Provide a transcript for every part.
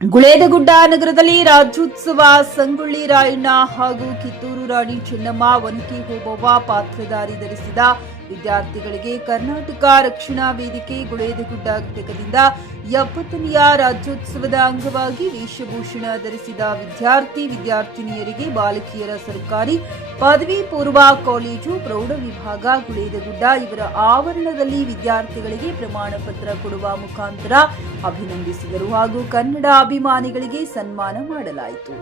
ಗುಳೇದಗುಡ್ಡ ನಗರದಲ್ಲಿ ರಾಜ್ಯೋತ್ಸವ ಸಂಗೊಳ್ಳಿ ರಾಯಣ್ಣ ಹಾಗೂ ಕಿತ್ತೂರು ರಾಣಿ ಚೆನ್ನಮ್ಮ ಒನಕೆ ಓಬವ್ವ ಪಾತ್ರಧಾರಿ ಧರಿಸಿದ ವಿದ್ಯಾರ್ಥಿಗಳಿಗೆ ಕರ್ನಾಟಕ ರಕ್ಷಣಾ ವೇದಿಕೆ ಗುಳೇದಗುಡ್ಡ ಘಟಕದಿಂದ 70ನೆಯ ರಾಜ್ಯೋತ್ಸವದ ಅಂಗವಾಗಿ ವೇಷಭೂಷಣ ಧರಿಸಿದ ವಿದ್ಯಾರ್ಥಿನಿಯರಿಗೆ ಬಾಲಕಿಯರ ಸರ್ಕಾರಿ ಪದವಿ ಪೂರ್ವ ಕಾಲೇಜು ಪ್ರೌಢ ವಿಭಾಗ ಗುಳೇದಗುಡ್ಡ ಇವರ ಆವರಣದಲ್ಲಿ ವಿದ್ಯಾರ್ಥಿಗಳಿಗೆ ಪ್ರಮಾಣ ಪತ್ರ ಕೊಡುವ ಮುಖಾಂತರ ಅಭಿನಂದಿಸಿದರು ಹಾಗೂ ಕನ್ನಡ ಅಭಿಮಾನಿಗಳಿಗೆ ಸನ್ಮಾನ ಮಾಡಲಾಯಿತು.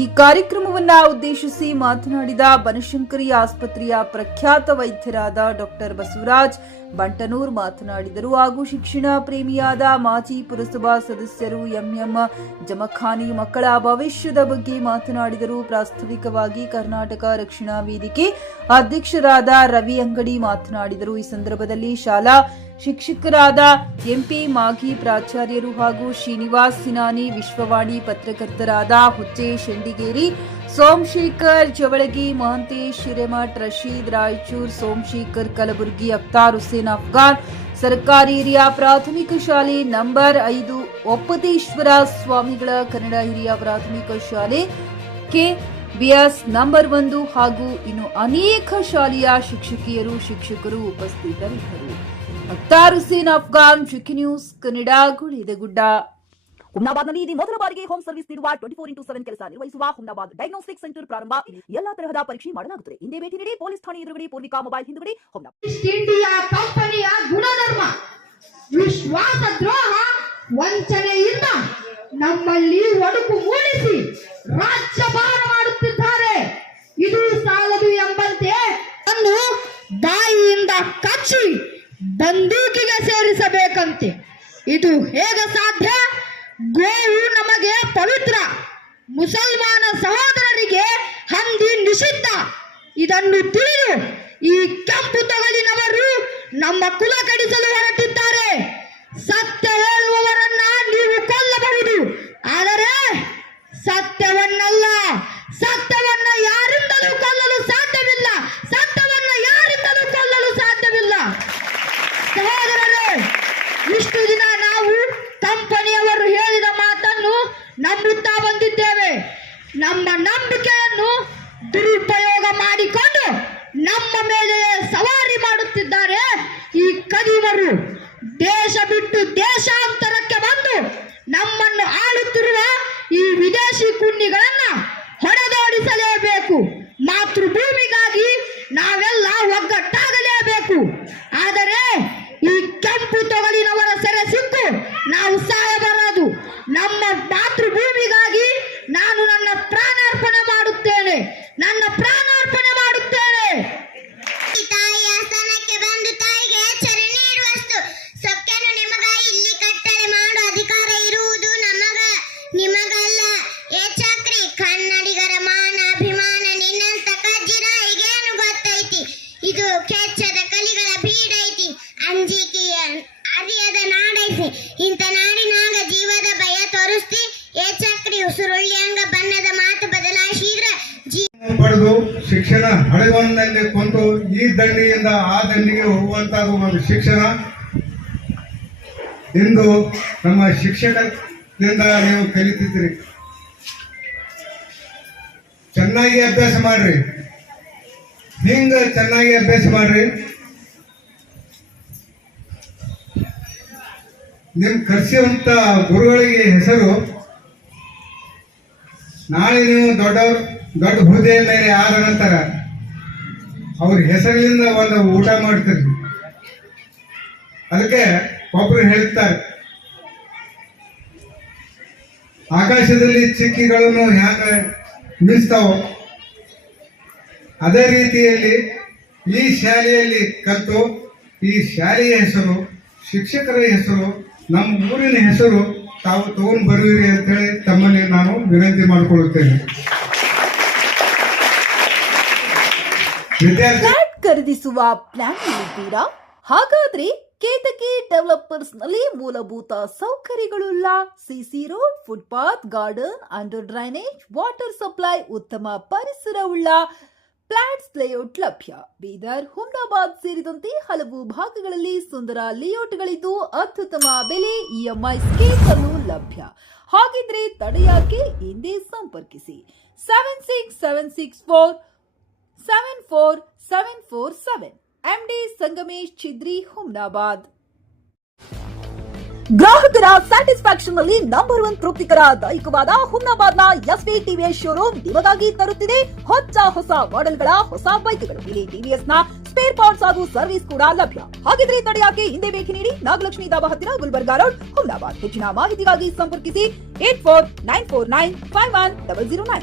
ಈ ಕಾರ್ಯಕ್ರಮವನ್ನ ಉದ್ದೇಶಿಸಿ ಮಾತನಾಡಿದ ಬನಶಂಕರಿ ಆಸ್ಪತ್ರೆಯ ಪ್ರಖ್ಯಾತ ವೈದ್ಯರಾದ ಡಾಕ್ಟರ್ ಬಸವರಾಜ್ ಬಂಟನೂರ್ ಮಾತನಾಡಿದರು ಹಾಗೂ ಶಿಕ್ಷಣ ಪ್ರೇಮಿಯಾದ ಮಾಜಿ ಪುರಸಭಾ ಸದಸ್ಯರು ಎಂಎಂ ಜಮಖಾನಿ ಮಕ್ಕಳ ಭವಿಷ್ಯದ ಬಗ್ಗೆ ಮಾತನಾಡಿದರು. ಪ್ರಾಸ್ತಾವಿಕವಾಗಿ ಕರ್ನಾಟಕ ರಕ್ಷಣಾ ವೇದಿಕೆ ಅಧ್ಯಕ್ಷರಾದ ರವಿ ಅಂಗಡಿ ಮಾತನಾಡಿದರು. ಈ ಸಂದರ್ಭದಲ್ಲಿ ಶಾಲಾ ಶಿಕ್ಷಕರಾದ ಎಂಪಿ ಮಾಘಿ ಪ್ರಾಚಾರ್ಯರು ಹಾಗೂ ಶ್ರೀನಿವಾಸ್ ಸಿನಾನಿ, ವಿಶ್ವವಾಣಿ ಪತ್ರಕರ್ತರಾದ ಹುಚ್ಚೆ ಶೆಂಡಿಗೇರಿ, ಸೋಮಶೇಖರ್ ಜವಳಗಿ, ಮಹಂತೇಶ್ ಹಿರೇಮಠ್, ರಶೀದ್ ರಾಯಚೂರ್, ಸೋಮಶೇಖರ್ ಕಲಬುರ್ಗಿ, ಅಖ್ತಾರ್ ಹುಸೇನ್ ಅಫ್ಘಾನ್, ಸರ್ಕಾರಿ ಹಿರಿಯ ಪ್ರಾಥಮಿಕ ಶಾಲೆ ನಂಬರ್ 5 ಒಪ್ಪತೇಶ್ವರ ಸ್ವಾಮಿಗಳ ಕನ್ನಡ ಹಿರಿಯ ಪ್ರಾಥಮಿಕ ಶಾಲೆ KBS ನಂಬರ್ 1 ಹಾಗೂ ಇನ್ನು ಅನೇಕ ಶಾಲೆಯ ಶಿಕ್ಷಕಿಯರು ಶಿಕ್ಷಕರು ಉಪಸ್ಥಿತರಿದ್ದರು. ಅಖ್ತಾರ್ ಹುಸೇನ್ ಅಫ್ಘಾನ್, ಚಿಕ್ಕಿ ನ್ಯೂಸ್ ಕನ್ನಡ, ಗುಳೇದಗುಡ್ಡ. ಹುಮ್ನಾಬಾದ್ನಲ್ಲಿ ಇದು ಮೊದಲ ಬಾರಿಗೆ ಹೋಮ್ ಸರ್ವಿಸ್ ನೀಡುವ 24x7 ಕೆಲಸ ನಿರ್ವಹಿಸುವ ಹುಮ್ನಾಬಾದ್ ಡಯಾಗ್ನೋಸ್ಟಿಕ್ ಸೆಂಟರ್ ಪ್ರಾರಂಭ. ಎಲ್ಲಾ ತರಹದ ಪರೀಕ್ಷೆ ಮಾಡಲಾಗುತ್ತದೆ. ಹಿಂದೆ ಭೇಟಿ ನೀಡಿ. ಪೊಲೀಸ್ ಠಾಣೆ ಎದುರುಗಡೆ, ಪೂರ್ವಿಕಾ ಮೊಬೈಲ್ ಹಿಂದುಗಡೆ, ಈಸ್ಟ್ ಇಂಡಿಯಾ ಕಂಪನಿಯ ಗುಣಧರ್ಮ, ವಿಶ್ವಾಸ ದ್ರೋಹ, ವಂಚನೆಯಿಂದ ನಮ್ಮಲ್ಲಿ ಒಡುಕು ಮೂಡಿಸಿ ರಾಜ್ಯಭಾರ ಮಾಡುತ್ತಿದ್ದಾರೆ. ಇದು ಸಾಲದು ಎಂಬಂತೆ ಅನ್ನು ಬಾಯಿಯಿಂದ ಕಚ್ಚಿ ಬಂದೂಕಿಗೆ ಸೇರಿಸಬೇಕಂತೆ. ಇದು ಹೇಗೆ ಸಾಧ್ಯ? ಗೋವು ನಮಗೆ ಪವಿತ್ರ, ಮುಸಲ್ಮಾನ ಸಹೋದರರಿಗೆ ಹಂದಿ ನಿಷಿದ್ಧ. ಇದನ್ನು ತಿಳಿದು ಈ ಕೆಂಪು ತೊಗಲಿನವರು ನಮ್ಮ ಕುಲ ಕಡಿಸಲು ಹೊರಟಿದ್ದಾರೆ. ಸತ್ಯ ಹೇಳುವವರನ್ನ ನೀವು ಕೊಲ್ಲಬಹುದು, ಆದರೆ ಸತ್ಯವನ್ನಲ್ಲ. ಸತ್ಯವನ್ನ ಯಾರಿಂದಲೂ ಕೊಲ್ಲಲು ಸಾಧ್ಯವಿಲ್ಲ. ಸತ್ಯವನ್ನ ಯಾರಿಂದಲೂ ಕೊಲ್ಲಲು ಸಾಧ್ಯವಿಲ್ಲ. ಸಹೋದರರೇ, ಇಷ್ಟು ದಿನ ನಾವು ಕಂಪನಿಯವರು ಹೇಳಿದ ಮಾತನ್ನು ನಂಬುತ್ತಾ ಬಂದಿದ್ದೇವೆ. ನಮ್ಮ ನಂಬಿಕೆಯನ್ನು ದುರುಪಯೋಗ ಮಾಡಿಕೊಂಡು ನಮ್ಮ ಮೇಲೆ ಸವಾರಿ ಮಾಡುತ್ತಿದ್ದಾರೆ ಈ ಕದಿಮರು. ದೇಶ ಬಿಟ್ಟು ದೇಶಾಂತರಕ್ಕೆ ಬಂದು ನಮ್ಮನ್ನು ಆಳುತ್ತಿರುವ ಈ ವಿದೇಶಿ ಕುನ್ನಿಗಳನ್ನ ಹೊಡೆದೋಡಿಸಲೇಬೇಕು. ಮಾತೃಭೂಮಿಗಾಗಿ ನಾವೆಲ್ಲ ಒಗ್ಗಟ್ಟಾಗಲೇಬೇಕು. ಆದರೆ ಈ ಕೆಂಪು ತೊಗಲಿನವರ ಸೆರೆ ಸಿಕ್ಕು ನಾವು ಸಾಯಬಾರದು. ನಮ್ಮ ಮಾತೃಭೂಮಿಗಾಗಿ ನಾನು ನನ್ನ ಪ್ರಾಣಾರ್ಪಣೆ ಮಾಡುತ್ತೇನೆ. ನನ್ನ ಪ್ರಾಣಾರ್ಪಣೆ ಮಾಡುತ್ತೇನೆ. ತಾಯಿಯ ಸ್ಥಾನಕ್ಕೆ ಬಂದು ತಾಯಿಗೆ ಚರಣೆ ನೀಡುವಷ್ಟು ಸೊಕ್ಕನ್ನು ನಿಮಗ ಇಲ್ಲಿ ಕಟ್ಟಳೆ ಮಾಡೋ ಅಧಿಕಾರ ಇರುವುದು ನಿಮಗಲ್ಲ. ಏ ಚಕ್ರಿ, ಕನ್ನಡಿಗರ ಮಾನ ಅಭಿಮಾನ ನಿನ್ನಂತ ಕಜ್ಜಿರ ಈಗೇನು ಗೊತ್ತೈತಿ? ಇದು ಕೆಚ್ಚದ ಕಲಿಗಳ ಬೀಡೈತಿ, ಅಂಜಿಕೆ ಅರಿಯದ ನಾಡೈತಿ. ಇಂಥ ನಾಡಿನಾಗ ಜೀವದ ಭಯ ತೋರಿಸ್ತಿ. ಏ ಚಕ್ರಿ, ಉಸುರುಳ್ಳಿಯಂಗ ಬಣ್ಣದ ಮಾತು ಬದಲಾಯಿಸಿದ್ರ ಪಡೆದು ಶಿಕ್ಷಣ ಹಳೆವನ್ನಲ್ಲಿ ಕೊಂದು ಈ ದಂಡಿಯಿಂದ ಆ ದಂಡಿಗೆ ಹೋಗುವಂತಹ ಒಂದು ಶಿಕ್ಷಣ ಇಂದು ನಮ್ಮ ಶಿಕ್ಷಕರಿಂದ ನೀವು ಕಲಿತಿದ್ರಿ. ಚೆನ್ನಾಗಿ ಅಭ್ಯಾಸ ಮಾಡ್ರಿ, ಹಿಂಗ ಚೆನ್ನಾಗಿ ಅಭ್ಯಾಸ ಮಾಡ್ರಿ. ನಿಮ್ ಕಲಿಸುವಂತ ಗುರುಗಳಿಗೆ ಹೆಸರು ನಾಳೆ ನೀವು ದೊಡ್ಡ ಹುದ್ದೆಯ ಮೇಲೆ ಆದ ನಂತರ ಅವ್ರ ಹೆಸರಿನಿಂದ ಒಂದು ಊಟ ಮಾಡ್ತೀರಿ. ಅದಕ್ಕೆ ಒಬ್ರು ಹೇಳ್ತಾರೆ, ಆಕಾಶದಲ್ಲಿ ಚಿಕ್ಕಿಗಳನ್ನು ಹ್ಯಾಂಗ ಮೀಸ್ತಾವೋ ಅದೇ ರೀತಿಯಲ್ಲಿ ಈ ಶಾಲೆಯಲ್ಲಿ ಕಲಿತು ಈ ಶಾಲೆಯ ಹೆಸರು, ಶಿಕ್ಷಕರ ಹೆಸರು, ನಮ್ಮ ಊರಿನ ಹೆಸರು ತಾವು ತಗೊಂಡು ಬರುವಿರಿ ಅಂತೇಳಿ ತಮ್ಮಲ್ಲಿ ನಾನು ವಿನಂತಿ ಮಾಡಿಕೊಳ್ಳುತ್ತೇನೆ. ಫ್ಲಾಟ್ ಖರೀದಿಸುವ ಪ್ಲಾನ್ ಇದ್ದೀರಾ? ಹಾಗಾದ್ರೆ ಕೇತಕಿ ಡೆವಲಪರ್ಸ್ ನಲ್ಲಿ ಮೂಲಭೂತ ಸೌಕರ್ಯಗಳುಳ್ಳ CC road, footpath, garden, under drainage, water supply, ಉತ್ತಮ ಪರಿಸರವುಳ್ಳ ಫ್ಲಾಟ್ಸ್ ಲೇಔಟ್ ಲಭ್ಯ. ಬೀದರ್, ಹುಮ್ನಾಬಾದ್ ಸೇರಿದಂತೆ ಹಲವು ಭಾಗಗಳಲ್ಲಿ ಸುಂದರ ಲೇಔಟ್ಗಳಿದ್ದು ಅತ್ಯುತ್ತಮ ಬೆಲೆ, ಇಎಂಐ ಸ್ಕೀಮ್ ಅನ್ನು ಲಭ್ಯ. ಹಾಗಿದ್ರೆ ತಡೆಯಾಕೆ? ಹಿಂದೆ ಸಂಪರ್ಕಿಸಿ 7676474747 ಎಂಡಿ ಸಂಗಮೇಶ್ ಚಿದ್ರಿ, ಹುಮ್ನಾಬಾದ್. ಗ್ರಾಹಕರ ಸ್ಯಾಟಿಸ್ಫ್ಯಾಕ್ಷನ್ ನಲ್ಲಿ ನಂಬರ್ 1 ತೃಪ್ತಿಕರ ದೈಹಿಕವಾದ ಹುಮ್ನಾಬಾದ್ನ ಎಸ್ವಿ ಟಿವಿಎಸ್ ಶೋರೂಮ್ ನಿಮಗಾಗಿ ತರುತ್ತಿದೆ ಹೊಸ ಮಾಡೆಲ್ಗಳ ಹೊಸ ಬೈಕ್ಗಳು. ಇಲ್ಲಿ ಟಿವಿಎಸ್ ನ ಸ್ಪೇರ್ ಪಾರ್ಟ್ಸ್ ಹಾಗೂ ಸರ್ವಿಸ್ ಕೂಡ ಲಭ್ಯ. ಹಾಗಿದ್ರೆ ತಡೆಯಾಕೆ? ಹಿಂದೆ ಭೇಟಿ ನೀಡಿ. ನಾಗಲಕ್ಷ್ಮಿ ದಾಬಾ ಹತ್ತಿರ, ಗುಲ್ಬರ್ಗಾ ರೋಡ್, ಹುಮ್ನಾಬಾದ್. ಹೆಚ್ಚಿನ ಮಾಹಿತಿಗಾಗಿ ಸಂಪರ್ಕಿಸಿ 8494951009.